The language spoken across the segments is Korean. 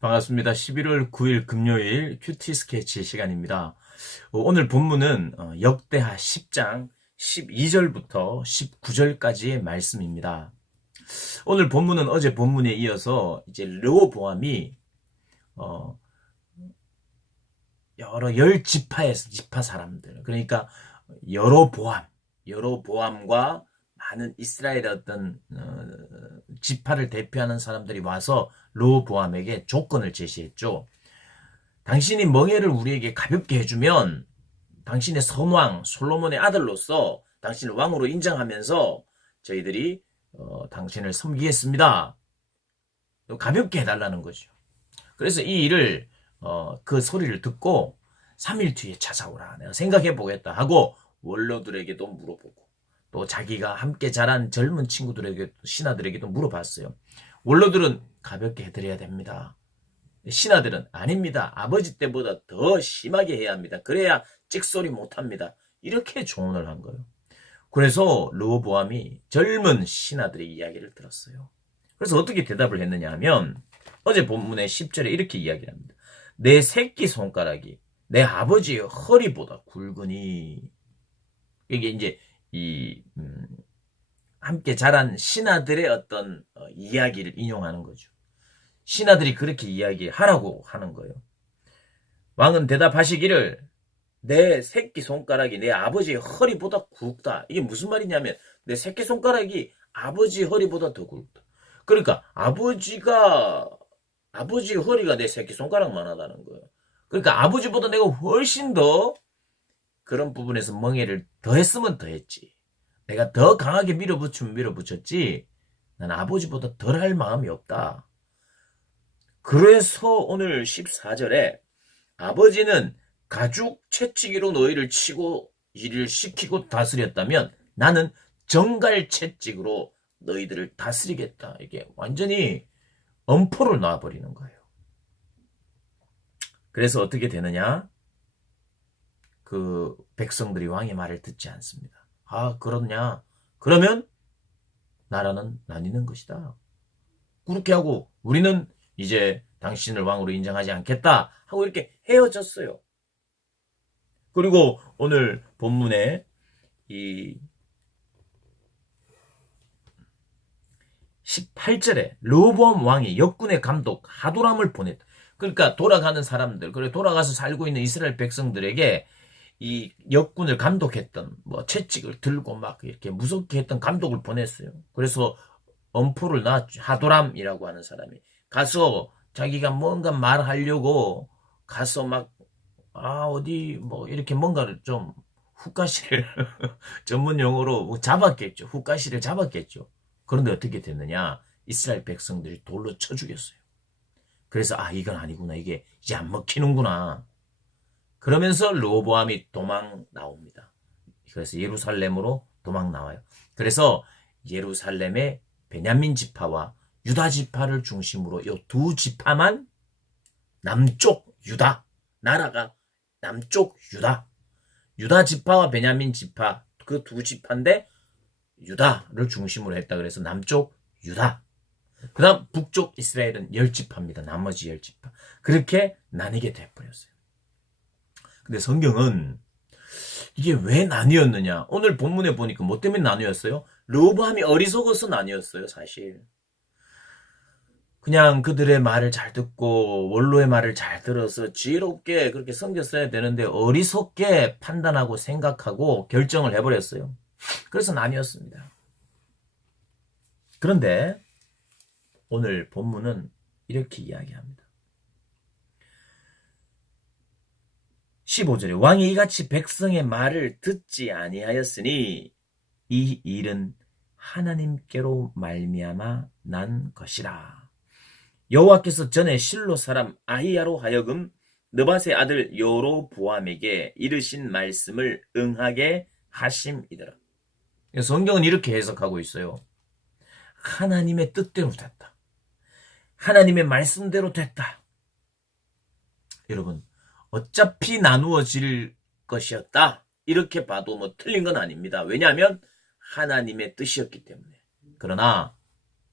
반갑습니다. 11월 9일 금요일 큐티 스케치 시간입니다. 오늘 본문은 역대하 10장 12절부터 19절까지의 말씀입니다. 오늘 본문은 어제 본문에 이어서 이제 르호보암이 여러 열 지파에서 지파 사람들, 그러니까 여로보암과 많은 이스라엘의 어떤 지파를 대표하는 사람들이 와서 르호보암에게 조건을 제시했죠. 당신이 멍에를 우리에게 가볍게 해주면 당신의 선왕 솔로몬의 아들로서 당신을 왕으로 인정하면서 저희들이 당신을 섬기겠습니다. 가볍게 해달라는 거죠. 그래서 이 일을 그 소리를 듣고 3일 뒤에 찾아오라. 내가 생각해 보겠다 하고 원로들에게도 물어보고 또 자기가 함께 자란 젊은 친구들에게 신하들에게도 물어봤어요. 원로들은 가볍게 해드려야 됩니다. 신하들은 아닙니다. 아버지 때보다 더 심하게 해야 합니다. 그래야 찍소리 못합니다. 이렇게 조언을 한 거예요. 그래서 르호보암이 젊은 신하들의 이야기를 들었어요. 그래서 어떻게 대답을 했느냐 하면 어제 본문의 10절에 이렇게 이야기를 합니다. 내 새끼 손가락이 내 아버지의 허리보다 굵으니. 이게 이제 함께 자란 신하들의 어떤 이야기를 인용하는 거죠. 신하들이 그렇게 이야기하라고 하는 거예요. 왕은 대답하시기를 내 새끼 손가락이 내 아버지의 허리보다 굵다. 이게 무슨 말이냐면 내 새끼 손가락이 아버지 허리보다 더 굵다. 그러니까 아버지의 허리가 내 새끼 손가락만 하다는 거예요. 그러니까 아버지보다 내가 훨씬 더 그런 부분에서 멍에를 더 했으면 더 했지. 내가 더 강하게 밀어붙이면 밀어붙였지. 난 아버지보다 덜 할 마음이 없다. 그래서 오늘 14절에 아버지는 가죽 채찍이로 너희를 치고 일을 시키고 다스렸다면 나는 정갈 채찍으로 너희들을 다스리겠다. 이게 완전히 엄포를 놔버리는 거예요. 그래서 어떻게 되느냐? 그 백성들이 왕의 말을 듣지 않습니다. 아, 그렇냐? 그러면 나라는 나뉘는 것이다. 그렇게 하고 우리는 이제 당신을 왕으로 인정하지 않겠다 하고 이렇게 헤어졌어요. 그리고 오늘 본문에 이 18절에 르호보암 왕이 역군의 감독 하도람을 보냈다. 그러니까 돌아가는 사람들, 그리고 돌아가서 살고 있는 이스라엘 백성들에게 이 역군을 감독했던 채찍을 들고 막 이렇게 무섭게 했던 감독을 보냈어요. 그래서 엄포를 놨죠. 하도람이라고 하는 사람이 가서 자기가 뭔가 말하려고 가서 막 어디 이렇게 뭔가를 좀 훅가시를 전문 용어로 잡았겠죠. 훅가시를 잡았겠죠. 그런데 어떻게 됐느냐? 이스라엘 백성들이 돌로 쳐 죽였어요. 그래서 이건 아니구나. 이게 이제 안 먹히는구나. 그러면서 르호보암이 도망 나옵니다. 그래서 예루살렘으로 도망 나와요. 그래서 예루살렘의 베냐민 지파와 유다 지파를 중심으로 이 두 지파만 남쪽 유다, 나라가 남쪽 유다 지파와 베냐민 지파 그 두 지파인데 유다를 중심으로 했다. 그래서 남쪽 유다. 그 다음 북쪽 이스라엘은 10지파입니다. 나머지 10지파. 그렇게 나뉘게 돼버렸어요. 근데 성경은 이게 왜 나뉘었느냐? 오늘 본문에 보니까 뭐 때문에 나뉘었어요? 르호보암이 어리석어서 나뉘었어요, 사실. 그냥 그들의 말을 잘 듣고 원로의 말을 잘 들어서 지혜롭게 그렇게 섬겼어야 되는데 어리석게 판단하고 생각하고 결정을 해버렸어요. 그래서 나뉘었습니다. 그런데 오늘 본문은 이렇게 이야기합니다. 15절에 왕이 이같이 백성의 말을 듣지 아니하였으니 이 일은 하나님께로 말미암아 난 것이라. 여호와께서 전에 실로 사람 아히야로 하여금 느밧의 아들 여로보암에게 이르신 말씀을 응하게 하심이더라. 성경은 이렇게 해석하고 있어요. 하나님의 뜻대로 됐다. 하나님의 말씀대로 됐다. 여러분, 어차피 나누어질 것이었다. 이렇게 봐도 틀린 건 아닙니다. 왜냐하면 하나님의 뜻이었기 때문에. 그러나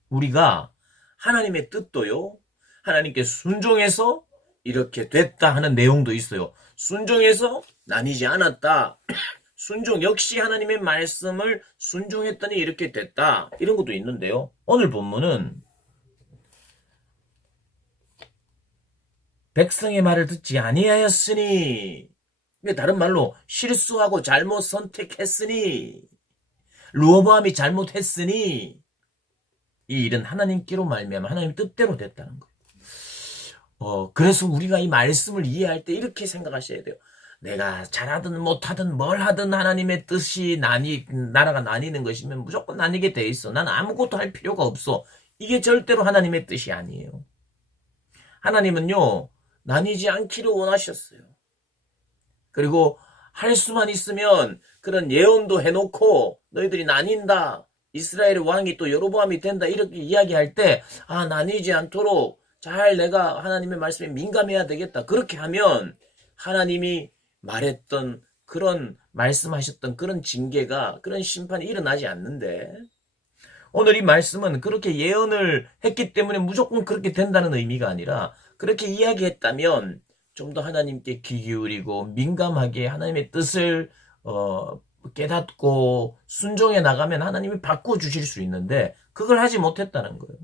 우리가 하나님의 뜻도요, 하나님께 순종해서 이렇게 됐다 하는 내용도 있어요. 순종해서 나뉘지 않았다. 순종 역시 하나님의 말씀을 순종했더니 이렇게 됐다. 이런 것도 있는데요. 오늘 본문은 백성의 말을 듣지 아니하였으니, 다른 말로 실수하고 잘못 선택했으니, 르호보암이 잘못했으니 이 일은 하나님께로 말미암아 하나님 뜻대로 됐다는 거예요. 그래서 우리가 이 말씀을 이해할 때 이렇게 생각하셔야 돼요. 내가 잘하든 못하든 뭘 하든 하나님의 뜻이 나라가 나뉘는 것이면 무조건 나뉘게 돼 있어. 난 아무것도 할 필요가 없어. 이게 절대로 하나님의 뜻이 아니에요. 하나님은요, 나뉘지 않기를 원하셨어요. 그리고 할 수만 있으면 그런 예언도 해놓고 너희들이 나뉜다. 이스라엘의 왕이 또 여로보암이 된다. 이렇게 이야기할 때 나뉘지 않도록 잘 내가 하나님의 말씀에 민감해야 되겠다. 그렇게 하면 하나님이 말했던 그런 말씀하셨던 그런 징계가 그런 심판이 일어나지 않는데, 오늘 이 말씀은 그렇게 예언을 했기 때문에 무조건 그렇게 된다는 의미가 아니라 그렇게 이야기했다면 좀 더 하나님께 귀 기울이고 민감하게 하나님의 뜻을 깨닫고 순종해 나가면 하나님이 바꿔주실 수 있는데 그걸 하지 못했다는 거예요.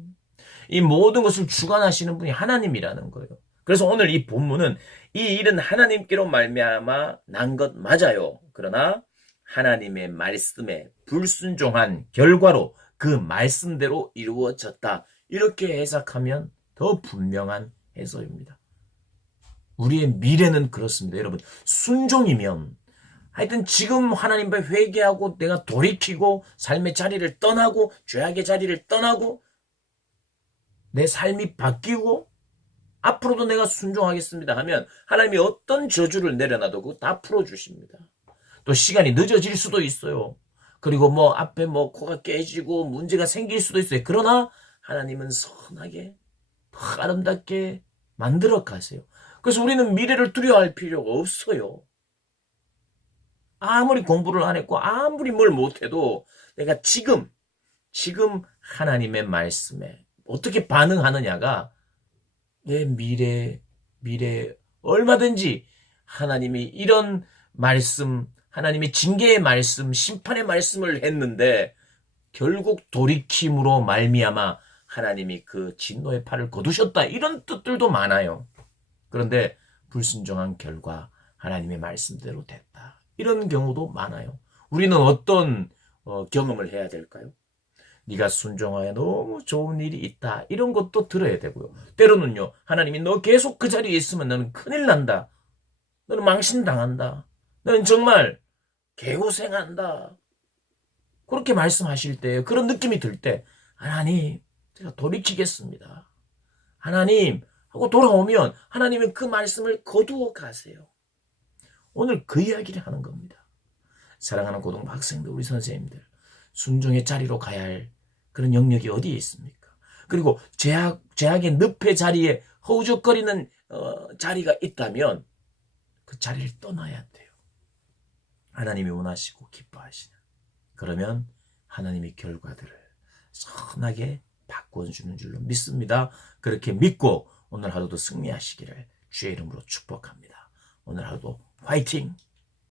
이 모든 것을 주관하시는 분이 하나님이라는 거예요. 그래서 오늘 이 본문은 이 일은 하나님께로 말미암아 난 것 맞아요. 그러나 하나님의 말씀에 불순종한 결과로 그 말씀대로 이루어졌다. 이렇게 해석하면 더 분명한 해석입니다. 우리의 미래는 그렇습니다. 여러분, 순종이면 하여튼 지금 하나님 앞에 회개하고 내가 돌이키고 삶의 자리를 떠나고 죄악의 자리를 떠나고 내 삶이 바뀌고 앞으로도 내가 순종하겠습니다 하면 하나님이 어떤 저주를 내려놔도 그거 다 풀어주십니다. 또 시간이 늦어질 수도 있어요. 그리고 앞에 코가 깨지고 문제가 생길 수도 있어요. 그러나 하나님은 선하게 더 아름답게 만들어 가세요. 그래서 우리는 미래를 두려워할 필요가 없어요. 아무리 공부를 안 했고 아무리 뭘 못해도 내가 지금 하나님의 말씀에 어떻게 반응하느냐가 내 미래 얼마든지 하나님이 이런 말씀, 하나님이 징계의 말씀, 심판의 말씀을 했는데 결국 돌이킴으로 말미암아 하나님이 그 진노의 팔을 거두셨다. 이런 뜻들도 많아요. 그런데 불순종한 결과 하나님의 말씀대로 됐다. 이런 경우도 많아요. 우리는 어떤 경험을 해야 될까요? 네가 순종하여 너무 좋은 일이 있다. 이런 것도 들어야 되고요. 때로는요. 하나님이 너 계속 그 자리에 있으면 너는 큰일 난다. 너는 망신당한다. 너는 정말 개고생한다. 그렇게 말씀하실 때 그런 느낌이 들 때 하나님 제가 돌이키겠습니다. 하나님 하고 돌아오면 하나님은 그 말씀을 거두어 가세요. 오늘 그 이야기를 하는 겁니다. 사랑하는 고등부 학생들, 우리 선생님들, 순종의 자리로 가야 할 그런 영역이 어디에 있습니까? 그리고 죄악의 늪의 자리에 허우적거리는 자리가 있다면 그 자리를 떠나야 돼요. 하나님이 원하시고 기뻐하시는. 그러면 하나님의 결과들을 선하게 바꿔주는 줄로 믿습니다. 그렇게 믿고 오늘 하루도 승리하시기를 주의 이름으로 축복합니다. 오늘 하루도 화이팅!